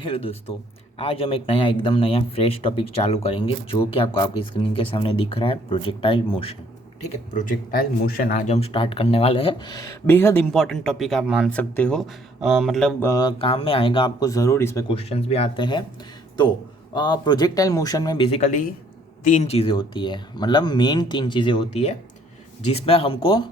Hello दोस्तों। आज हम एक नया एकदम नया फ्रेश टॉपिक चालू करेंगे जो कि आपको आपकी स्क्रीन के सामने दिख रहा है, प्रोजेक्टाइल मोशन। ठीक है, प्रोजेक्टाइल मोशन आज हम स्टार्ट करने वाले हैं। बेहद इंपॉर्टेंट टॉपिक आप मान सकते हो। काम में आएगा आपको ज़रूर, इस पर क्वेश्चंस भी आते हैं। तो प्रोजेक्टाइल मोशन में बेसिकली तीन चीज़ें होती है, मतलब मेन तीन चीज़ें होती है जिसमें हमको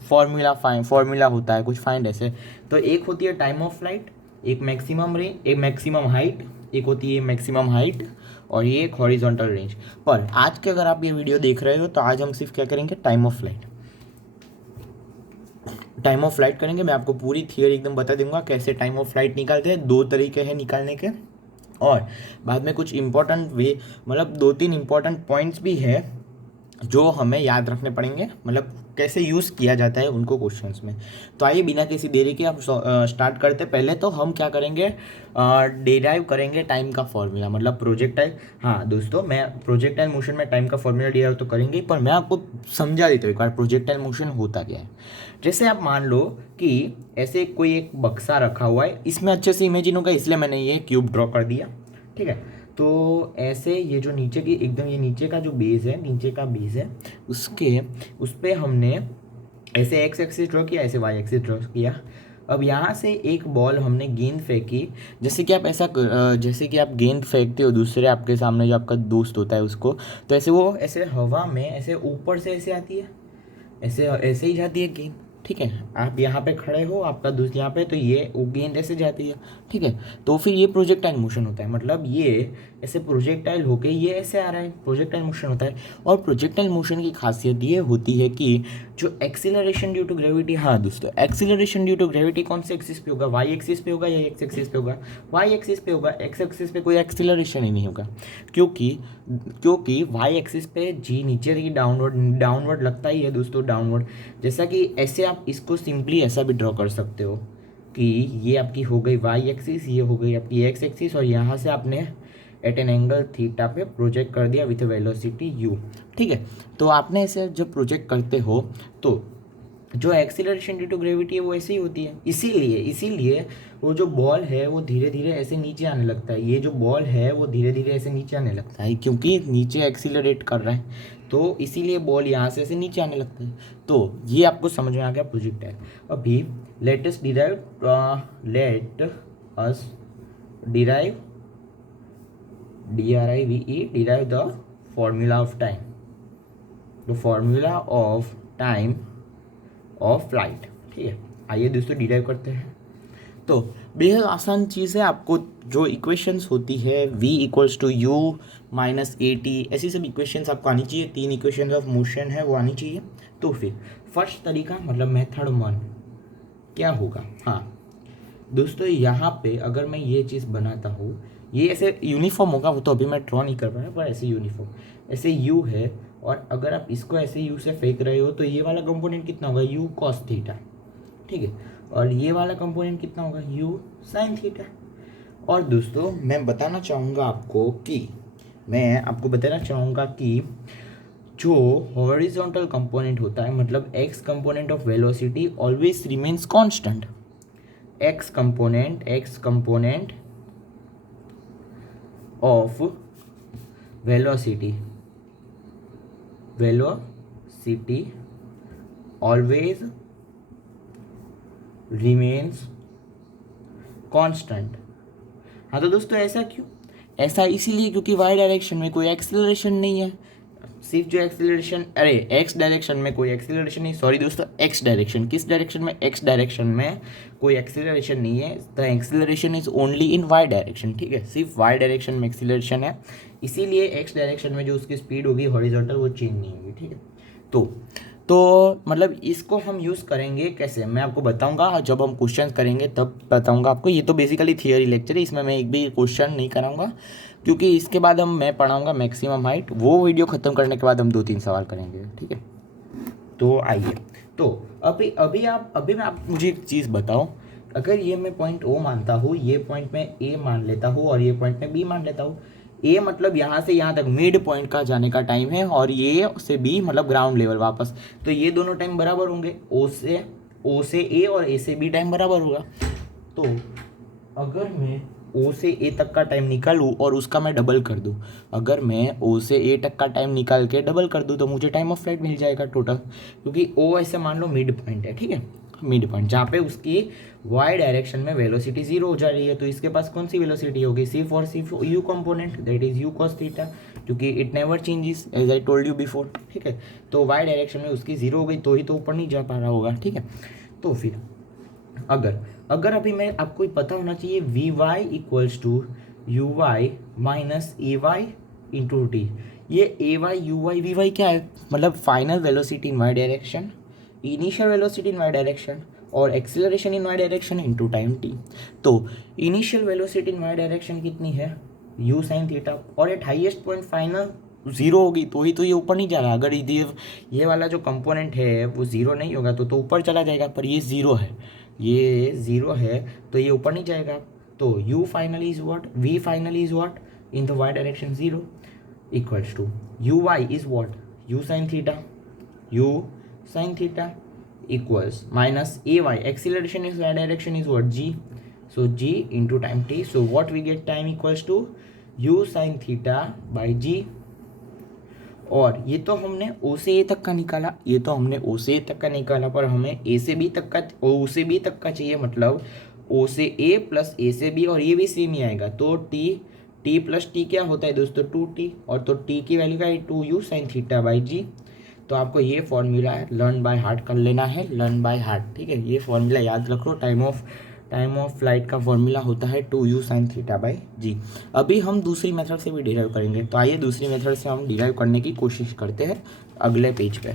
फॉर्मूला होता है कुछ फाइंड ऐसे। तो एक होती है टाइम ऑफ फ्लाइट, एक मैक्सिमम रेंज, एक मैक्सिमम हाइट, एक होती है मैक्सिमम हाइट, और ये एक हॉरिजॉन्टल रेंज। पर आज के अगर आप ये वीडियो देख रहे हो तो आज हम सिर्फ क्या करेंगे, टाइम ऑफ फ्लाइट करेंगे। मैं आपको पूरी थियरी एकदम बता दूंगा कैसे टाइम ऑफ फ्लाइट निकालते हैं। दो तरीके हैं निकालने के, और बाद में कुछ इंपॉर्टेंट वे, मतलब दो तीन इंपॉर्टेंट पॉइंट्स भी है जो हमें याद रखने पड़ेंगे, मतलब कैसे यूज़ किया जाता है उनको क्वेश्चंस में। तो आइए बिना किसी देरी के हम स्टार्ट करते। पहले तो हम क्या करेंगे, डिराइव करेंगे टाइम का फॉर्मूला, मतलब प्रोजेक्टाइल। हाँ दोस्तों, मैं प्रोजेक्टाइल मोशन में टाइम का फॉर्मूला डिराइव तो करेंगे ही, पर मैं आपको समझा देता हूँ एक बार प्रोजेक्टाइल मोशन होता क्या है। जैसे आप मान लो कि ऐसे कोई एक बक्सा रखा हुआ है, इसमें अच्छे से इमेजिन होगा इसलिए मैंने ये क्यूब ड्रॉ कर दिया। ठीक है, तो ऐसे ये जो नीचे की एकदम, ये नीचे का जो बेस है, नीचे का बेस है, उसके उस पर हमने ऐसे एक्स एक्सिस ड्रॉ किया, ऐसे वाई एक्सिस ड्रॉ किया। अब यहाँ से एक बॉल हमने गेंद फेंकी। जैसे कि आप गेंद फेंकते हो दूसरे आपके सामने जो आपका दोस्त होता है उसको, तो ऐसे वो ऐसे हवा में ऐसे ऊपर से ऐसे आती है, ऐसे ऐसे ही जाती है गेंद। ठीक है, आप यहाँ पे खड़े हो, आपका दोस्त यहाँ पे, तो ये वो गेंद ऐसे जाती है। ठीक है, तो फिर ये प्रोजेक्टाइल मोशन होता है, मतलब ये ऐसे प्रोजेक्टाइल होके ये ऐसे आ रहा है, प्रोजेक्टाइल मोशन होता है। और प्रोजेक्टाइल मोशन की खासियत ये होती है कि जो एक्सीलरेशन ड्यू टू ग्रेविटी, हाँ दोस्तों, एक्सीलरेशन ड्यू टू ग्रेविटी कौन से एक्सिस पे होगा, वाई एक्सिस पे होगा या एक्स एक्सिस पे होगा? वाई एक्सिस पे होगा। एक्स एक्सिस पे कोई एक्सीलरेशन ही नहीं होगा, क्योंकि क्योंकि वाई एक्सिस पे जी नीचे की डाउनवर्ड डाउनवर्ड लगता ही है दोस्तों, डाउनवर्ड। जैसा कि ऐसे आप इसको सिंपली ऐसा भी ड्रॉ कर सकते हो कि ये आपकी हो गई वाई एक्सिस, ये हो गई आपकी एक्स एक्सिस, और यहाँ से आपने एट एन एंगल थीटा पे प्रोजेक्ट कर दिया विथ वेलोसिटी यू। ठीक है, तो आपने ऐसे जब प्रोजेक्ट करते हो तो जो एक्सीलरेशन ड्यू टू ग्रेविटी है वो ऐसे ही होती है। इसीलिए इसीलिए वो जो बॉल है वो धीरे धीरे ऐसे नीचे आने लगता है, ये जो बॉल है वो धीरे धीरे ऐसे नीचे आने लगता है, क्योंकि नीचे एक्सीलरेट कर रहा है, तो इसीलिए बॉल यहाँ से ऐसे नीचे आने लगता है। तो ये आपको समझ में आ गया प्रोजेक्टाइल। अभी let us derive derive the formula of time, the formula of time of flight. ठीक है, आइए दोस्तों डिराइव करते हैं। तो बेहद आसान चीज़ है, आपको जो इक्वेशंस होती है v equals to u minus a t, ऐसी सब इक्वेशंस आपको आनी चाहिए। तीन इक्वेशंस ऑफ मोशन है वो आनी चाहिए। तो फिर फर्स्ट तरीका, मतलब मेथड 1 क्या होगा। हाँ दोस्तों, यहाँ पे अगर मैं ये चीज़ बनाता हूँ, ये ऐसे यूनिफॉर्म होगा, वो तो अभी मैं ड्रॉ नहीं कर रहा है, पर ऐसे यूनिफॉर्म, ऐसे यू है, और अगर आप इसको ऐसे यू से फेंक रहे हो तो ये वाला कंपोनेंट कितना होगा, यू कॉस थीटा। ठीक है, और ये वाला कंपोनेंट कितना होगा, यू साइन थीटा। और दोस्तों मैं बताना चाहूँगा कि जो हॉरिजॉन्टल कंपोनेंट होता है, मतलब x component of velocity always remains constant. X component of velocity always remains constant. हाँ तो दोस्तों ऐसा क्यों? ऐसा इसीलिए क्योंकि वाई डायरेक्शन में कोई एक्सीलरेशन नहीं है, सिर्फ जो एक्सीलरेशन, अरे एक्स डायरेक्शन में कोई एक्सीलरेशन नहीं, सॉरी दोस्तों, एक्स डायरेक्शन, किस डायरेक्शन में, एक्स डायरेक्शन में कोई एक्सीलरेशन नहीं है। The acceleration is only in y direction. ठीक है, सिर्फ वाई डायरेक्शन में एक्सीलरेशन है, इसीलिए एक्स डायरेक्शन में जो उसकी स्पीड होगी हॉरिजॉन्टल, वो चेंज नहीं होगी। ठीक है, तो मतलब इसको हम यूज़ करेंगे कैसे, मैं आपको बताऊंगा, जब हम क्वेश्चन करेंगे तब बताऊंगा आपको। ये तो बेसिकली थियरी लेक्चर है, इसमें मैं एक भी क्वेश्चन नहीं कराऊंगा, क्योंकि इसके बाद मैं पढ़ाऊंगा मैक्सिमम हाइट, वो वीडियो ख़त्म करने के बाद हम 2-3 सवाल करेंगे। ठीक है, तो आइए, तो अभी मैं आप मुझे एक चीज़ बताओ, अगर ये मैं पॉइंट ओ मानता हूँ, ये पॉइंट मैं ए मान लेता हूँ, और ये पॉइंट मैं बी मान लेता हूँ। ए मतलब यहाँ से यहाँ तक मिड पॉइंट का जाने का टाइम है, और ये से बी मतलब ग्राउंड लेवल वापस, तो ये दोनों टाइम बराबर होंगे। ओ से ए और ए से बी टाइम बराबर होगा। तो अगर मैं ओ से ए तक का टाइम निकालूँ और उसका मैं डबल कर दूँ, अगर मैं ओ से ए तक का टाइम निकाल के डबल कर दूँ तो मुझे टाइम ऑफ फ्लाइट मिल जाएगा टोटल, क्योंकि ओ ऐसे मान लो मिड पॉइंट है, ठीक है, मिड पॉइंट जहाँ पे उसकी वाई डायरेक्शन में वेलोसिटी जीरो हो जा रही है, तो इसके पास कौन सी वेलोसिटी होगी, see for u component, that is u cos theta, क्योंकि it never changes as I told you before, ठीक है। तो वाई डायरेक्शन में उसकी जीरो हो गई तो ही तो ऊपर नहीं जा पा रहा होगा, ठीक है। तो फिर अगर अभी मैं आपको पता होना चाहिए v y equals to u y minus a y into t, ये a y u y v y क्या है, मतलब final velocity in y direction, initial velocity in y direction और acceleration in y direction into time t. तो initial velocity in y direction कितनी है, u sine theta, और at highest point final zero होगी तो ही तो ये ऊपर नहीं जा रहा, अगर ये वाला जो कंपोनेंट है वो जीरो नहीं होगा तो ऊपर चला जाएगा, पर ये जीरो है, ये जीरो है तो ये ऊपर नहीं जाएगा। तो u finally is what, v finally is what in the y direction zero equals to u y is what, u sine theta equals minus ay, acceleration is y direction is what, g, so g into time t, so what we get, time equals to u sin theta by g। और ये तो हमने o से a तक का निकाला, पर हमें a से b तक का, o से b तक का चाहिए, मतलब o से a प्लस a से b, और ये भी सेम ही आएगा, तो t प्लस t क्या होता है दोस्तों, 2t, और तो t की वैल्यू क्या है, 2u sin theta by g। तो आपको ये फॉर्मूला है लर्न बाय हार्ट कर लेना है, लर्न बाय हार्ट, ठीक है, ये फॉर्मूला याद रख लो, टाइम ऑफ फ्लाइट का फॉर्मूला होता है 2u sin थीटा बाई जी। अभी हम दूसरी मेथड से भी डिराइव करेंगे, तो आइए दूसरी मेथड से हम डिराइव करने की कोशिश करते हैं अगले पेज पे।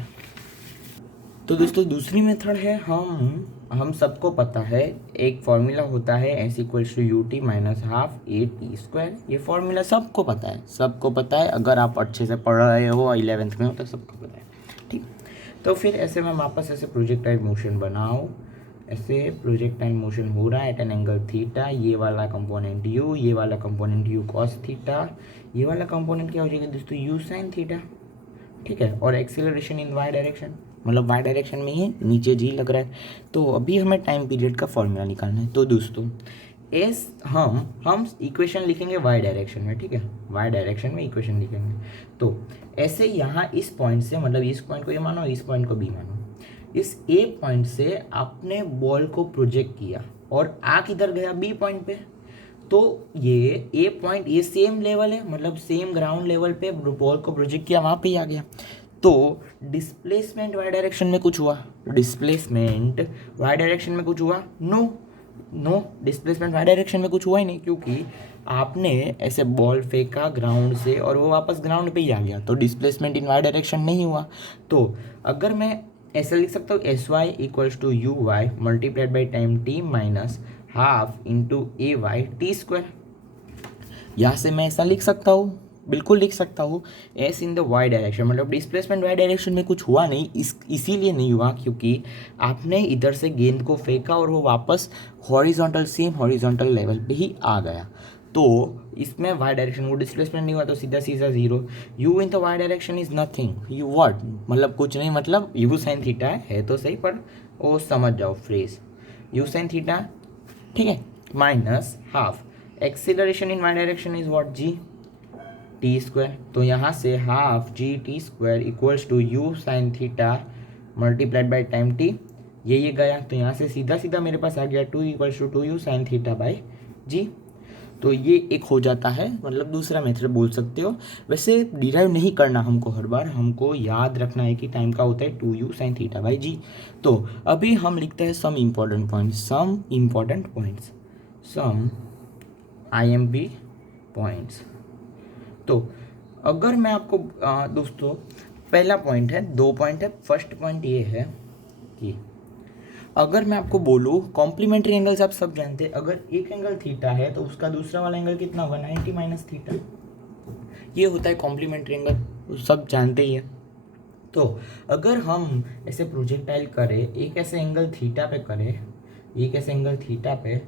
तो दोस्तों दूसरी मेथड है, हम सबको पता है एक फॉर्मूला होता है s equals to u t minus half a t square, ये फॉर्मूला सबको पता है, अगर आप अच्छे से पढ़ रहे हो 11th में हो तो सबको पता है, ठीक। तो फिर ऐसे मैं वापस ऐसे प्रोजेक्टाइल मोशन बनाऊँ, ऐसे प्रोजेक्टाइल मोशन हो रहा है एट एन एंगल थीटा, ये वाला कंपोनेंट यू, ये वाला कंपोनेंट यू कॉस थीटा, ये वाला कंपोनेंट क्या हो जाएगा दोस्तों, यू साइन थीटा, ठीक है, और एक्सीलरेशन इन वाई डायरेक्शन, मतलब वाई डायरेक्शन में ही नीचे जी लग रहा है। तो अभी हमें टाइम पीरियड का फॉर्मूला निकालना है, तो दोस्तों हम इक्वेशन लिखेंगे वाई डायरेक्शन में, ठीक है, वाई डायरेक्शन में इक्वेशन लिखेंगे। तो ऐसे यहाँ इस पॉइंट से, मतलब इस पॉइंट को ये मानो, इस पॉइंट को बी मानो, इस ए पॉइंट से आपने बॉल को प्रोजेक्ट किया और आ किधर गया, बी पॉइंट पे, तो ये ए पॉइंट, ये सेम लेवल है, मतलब सेम ग्राउंड लेवल पे बॉल को प्रोजेक्ट किया, वहाँ पे ही आ गया। तो डिस्प्लेसमेंट वाई डायरेक्शन में कुछ हुआ, नो डिस्प्लेसमेंट वाई डायरेक्शन में कुछ हुआ ही नहीं, क्योंकि आपने ऐसे बॉल फेंका ग्राउंड से और वो वापस ग्राउंड पे ही आ गया, तो डिस्प्लेसमेंट इन वाई डायरेक्शन नहीं हुआ। तो अगर मैं ऐसा लिख सकता हूँ s y equals to u y multiplied by time t minus half into a y t square, यहाँ से मैं ऐसा लिख सकता हूँ, बिल्कुल लिख सकता हूँ s in the y direction, मतलब डिस्प्लेसमेंट वाई डायरेक्शन में कुछ हुआ नहीं, इसीलिए नहीं हुआ क्योंकि आपने इधर से गेंद को फेंका और वो वापस सेम हॉरिजॉन्टल लेवल पे ही आ गया। तो इसमें वाई डायरेक्शन वो डिस्प्लेसमेंट नहीं हुआ, तो सीधा जीरो। U in the y direction is nothing, u what, मतलब कुछ नहीं, मतलब यू साइन थीटा है तो सही, पर वो समझ जाओ फ्रेज, यू साइन थीटा, ठीक है, minus half acceleration in y direction is what, g t square, तो यहाँ से half g t square equals to u sine theta multiplied by time t, ये गया, तो यहाँ से सीधा मेरे पास आ गया 2 equals to 2 u sine theta by g. तो ये एक हो जाता है, मतलब दूसरा मेथड बोल सकते हो। वैसे डिराइव नहीं करना हमको, हर बार हमको याद रखना है कि टाइम का होता है 2u sine theta by g. तो अभी हम लिखते हैं सम इम्पॉर्टेंट पॉइंट्स, सम IMP पॉइंट्स। तो अगर मैं आपको दोस्तों, पहला पॉइंट है, 2 पॉइंट है, फर्स्ट पॉइंट ये है कि अगर मैं आपको बोलूँ कॉम्प्लीमेंट्री एंगल्स आप सब जानते हैं, अगर एक एंगल थीटा है तो उसका दूसरा वाला एंगल कितना होगा, 90 माइनस थीटा, ये होता है कॉम्प्लीमेंट्री एंगल, सब जानते ही है। तो अगर हम ऐसे प्रोजेक्टाइल करें, एक ऐसे एंगल थीटा पे करें, एक ऐसे एंगल थीटा पे,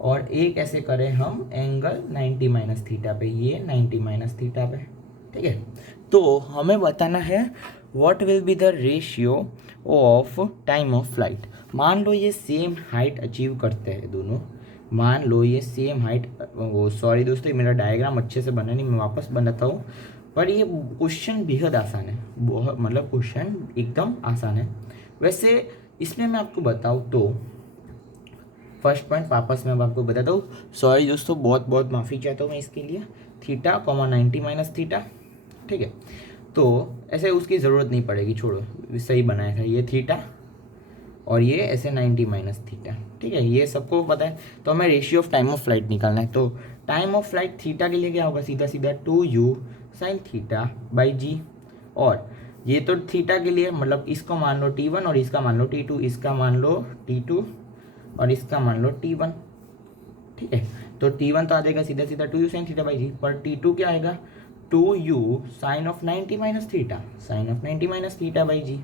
और एक ऐसे करें हम एंगल 90 माइनस थीटा पे, ये 90 माइनस थीटा पे, ठीक है। तो हमें बताना है what will be the ratio of time of flight. मान लो ये सेम हाइट अचीव करते हैं दोनों, मान लो ये सेम हाइट, वो सॉरी दोस्तों मेरा डायग्राम अच्छे से बना नहीं, मैं वापस बनाता हूँ। पर ये क्वेश्चन बेहद आसान है, बहुत मतलब क्वेश्चन एकदम आसान है। वैसे इसमें मैं आपको बताऊँ तो फर्स्ट पॉइंट वापस मैं आपको बताता हूँ, सॉरी दोस्तों बहुत बहुत माफ़ी चाहता हूँ मैं इसके लिए। थीटा कॉमा 90 माइनस थीटा, ठीक है। तो ऐसे उसकी ज़रूरत नहीं पड़ेगी, छोड़ो, सही बनाया था ये थीटा और ये ऐसे 90 माइनस थीटा, ठीक है, ये सबको पता है। तो हमें ratio of time of flight निकालना है। तो टाइम ऑफ फ्लाइट थीटा के लिए क्या होगा, सीधा सीधा 2u साइन थीटा बाई जी। और ये तो थीटा के लिए मतलब इसको मान लो t1 और इसका मान लो t2, इसका मान लो t2 और इसका मान लो t1, ठीक है। तो t1 तो आ जाएगा सीधा सीधा 2u साइन थीटा बाई जी, पर t2 क्या आएगा 2u sine of 90 minus theta, sine of 90 minus theta by g.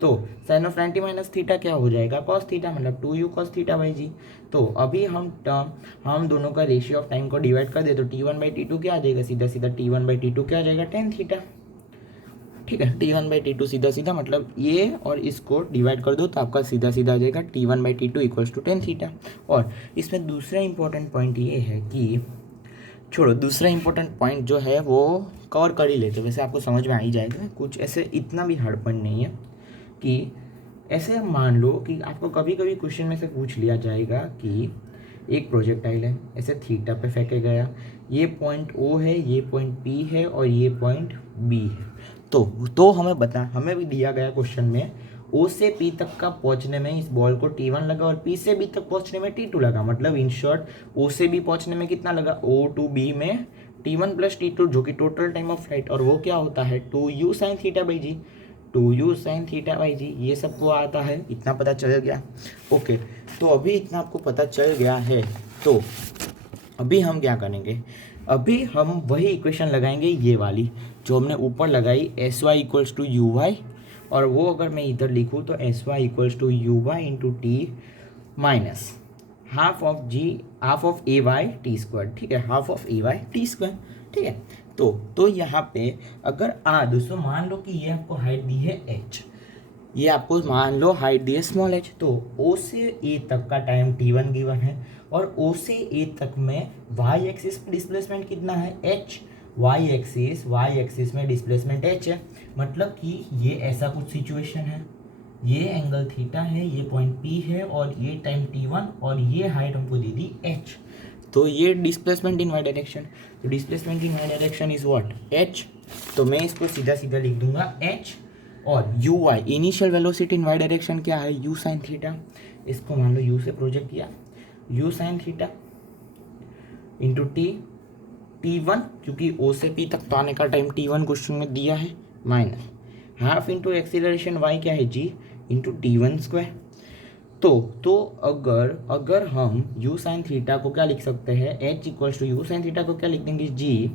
तो साइन ऑफ 90 माइनस थीटा क्या हो जाएगा कॉस थीटा, मतलब 2u cos theta by g. तो अभी हम दोनों का रेशियो ऑफ टाइम को डिवाइड कर दे तो t1 बाई टी टू क्या आ जाएगा, सीधा सीधा t1 बाई टी टू क्या आ जाएगा टेन थीटा, ठीक है। t1 बाई टी टू सीधा सीधा मतलब ये और इसको डिवाइड कर दो तो आपका सीधा सीधा आ जाएगा t1 by t two equals to tan theta. और इसमें दूसरा इंपॉर्टेंट पॉइंट ये है कि, छोड़ो, दूसरा इंपॉर्टेंट पॉइंट जो है वो कवर कर ही लेते, वैसे आपको समझ में आ ही जाएगा, कुछ ऐसे इतना भी हार्ड पॉइंट नहीं है। कि ऐसे मान लो कि आपको कभी कभी क्वेश्चन में से पूछ लिया जाएगा कि एक प्रोजेक्टाइल है, ऐसे थीटा पे फेंके गया, ये पॉइंट ओ है, ये पॉइंट पी है और ये पॉइंट बी है। तो हमें भी दिया गया क्वेश्चन में ओ से पी तक का पहुंचने में इस बॉल को t1 लगा और पी से बी तक पहुंचने में t2 लगा, मतलब इन शॉर्ट ओ से बी पहुंचने में कितना लगा, ओ टू बी में t1 प्लस t2 जो कि टोटल टाइम ऑफ फ्लाइट, और वो क्या होता है 2u sine theta by g, 2u sine theta by g, ये सबको आता है, इतना पता चल गया। ओके, तो अभी इतना आपको पता चल गया है, तो अभी हम क्या करेंगे, अभी हम वही इक्वेशन लगाएंगे ये वाली जो हमने ऊपर लगाई, s y equals to u y, और वो अगर मैं इधर लिखूँ तो s y equals to u y into t minus half of a y t square, ठीक है, half of a y t square, ठीक है। तो यहाँ पे अगर दोस्तों मान लो कि ये आपको हाइट दी है h, ये आपको मान लो हाइट दी है स्मॉल h, तो o से a तक का टाइम t1 गिवन है और o से a तक में y एक्सिस पे डिस्प्लेसमेंट कितना है h, y एक्सिस में डिस्प्लेसमेंट h है, मतलब कि ये ऐसा कुछ सिचुएशन है, ये एंगल थीटा है, ये पॉइंट P है और ये टाइम t1 और ये हाइट हमको दे दी h। तो ये डिस्प्लेसमेंट इन वाई डायरेक्शन, तो displacement in y direction is what h, तो मैं इसको सीधा सीधा लिख दूंगा h। और u y initial velocity in y direction क्या है u साइन थीटा, इसको मान लो u से प्रोजेक्ट किया, u sine theta into t1 क्योंकि o से p तक तो आने का टाइम t1 क्वेश्चन में दिया है, minus half into acceleration y क्या है g इंटू t1 स्क्वायर। तो अगर हम u साइन थीटा को क्या लिख सकते हैं, h equals to u sine theta को क्या लिख देंगे g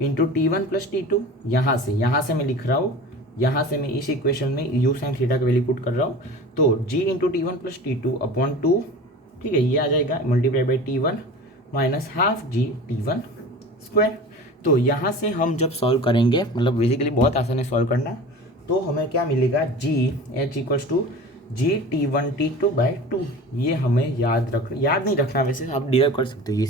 into t1 plus t2, यहाँ से मैं लिख रहा हूँ, यहाँ से मैं इस इक्वेशन में u साइन थीटा का वैल्यू पुट कर रहा हूँ, तो g into t1 plus t2 upon 2, ठीक है, ये आ जाएगा multiply by t1 minus half g t1 square. तो यहाँ से हम जब सॉल्व करेंगे, मतलब बेसिकली बहुत आसान है सॉल्व करना, तो हमें क्या मिलेगा g h equals to g t1 t2 by 2, ये हमें याद नहीं रखना, वैसे आप डिराइव कर सकते हो, ये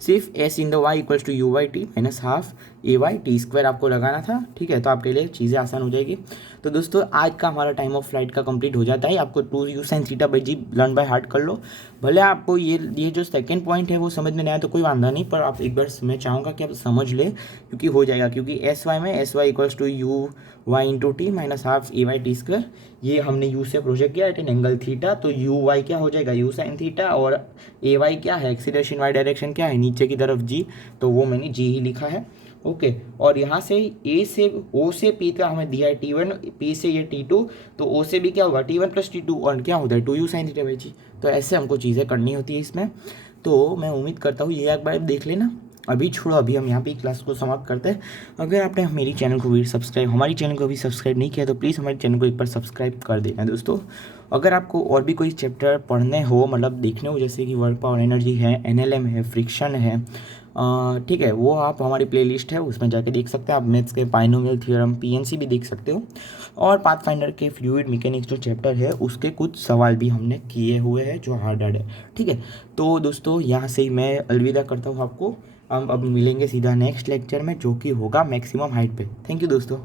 सिर्फ s in the y equals to u y t minus half a y t square आपको लगाना था, ठीक है, तो आपके लिए चीज़ें आसान हो जाएगी। तो दोस्तों आज का हमारा टाइम ऑफ फ्लाइट का कंप्लीट हो जाता है, आपको 2u sine theta by g learn by heart कर लो, भले आपको ये जो सेकंड पॉइंट है वो समझ में नहीं आया तो कोई वांधा नहीं, पर आप एक बार मैं चाहूँगा कि आप समझ ले, क्योंकि हो जाएगा, क्योंकि एस वाई में s y equals to u y into t minus half a y t square, ये हमने u से प्रोजेक्ट किया एट एन एंगल थीटा, तो यू वाई क्या हो जाएगा u साइन थीटा, और ए वाई क्या है एक्सीलरेशन वाई डायरेक्शन क्या है नीचे की तरफ g, तो वो मैंने g ही लिखा है। ओके, और यहाँ से a से o से p का हमें दिया है t1, p से ये t2, तो o से भी क्या होगा t1 प्लस t2 और क्या होता है 2u sine theta by g. तो ऐसे हमको चीज़ें करनी होती है इसमें, तो मैं उम्मीद करता हूँ ये एक बार देख लेना। अभी छोड़ो, अभी हम यहाँ पे क्लास को समाप्त करते हैं। अगर आपने हमारी चैनल को भी सब्सक्राइब नहीं किया तो प्लीज़ हमारे चैनल को एक बार सब्सक्राइब कर देना दोस्तों। अगर आपको और भी कोई चैप्टर पढ़ने हो, मतलब देखने हो, जैसे कि वर्क पावर एनर्जी है, एनएलएम है, फ्रिक्शन है, ठीक है, वो आप हमारी प्लेलिस्ट है उसमें जाके देख सकते हैं। आप मैथ्स के बाइनोमियल थ्योरम पीएनसी भी देख सकते हो, और पाथफाइंडर के फ्लूइड मैकेनिक्स जो चैप्टर है उसके कुछ सवाल भी हमने किए हुए हैं जो हार्ड है। ठीक है, तो दोस्तों यहाँ से ही मैं अलविदा करता हूँ आपको। हम अब मिलेंगे सीधा नेक्स्ट लेक्चर में, जो कि होगा मैक्सिमम हाइट पे। थैंक यू दोस्तों।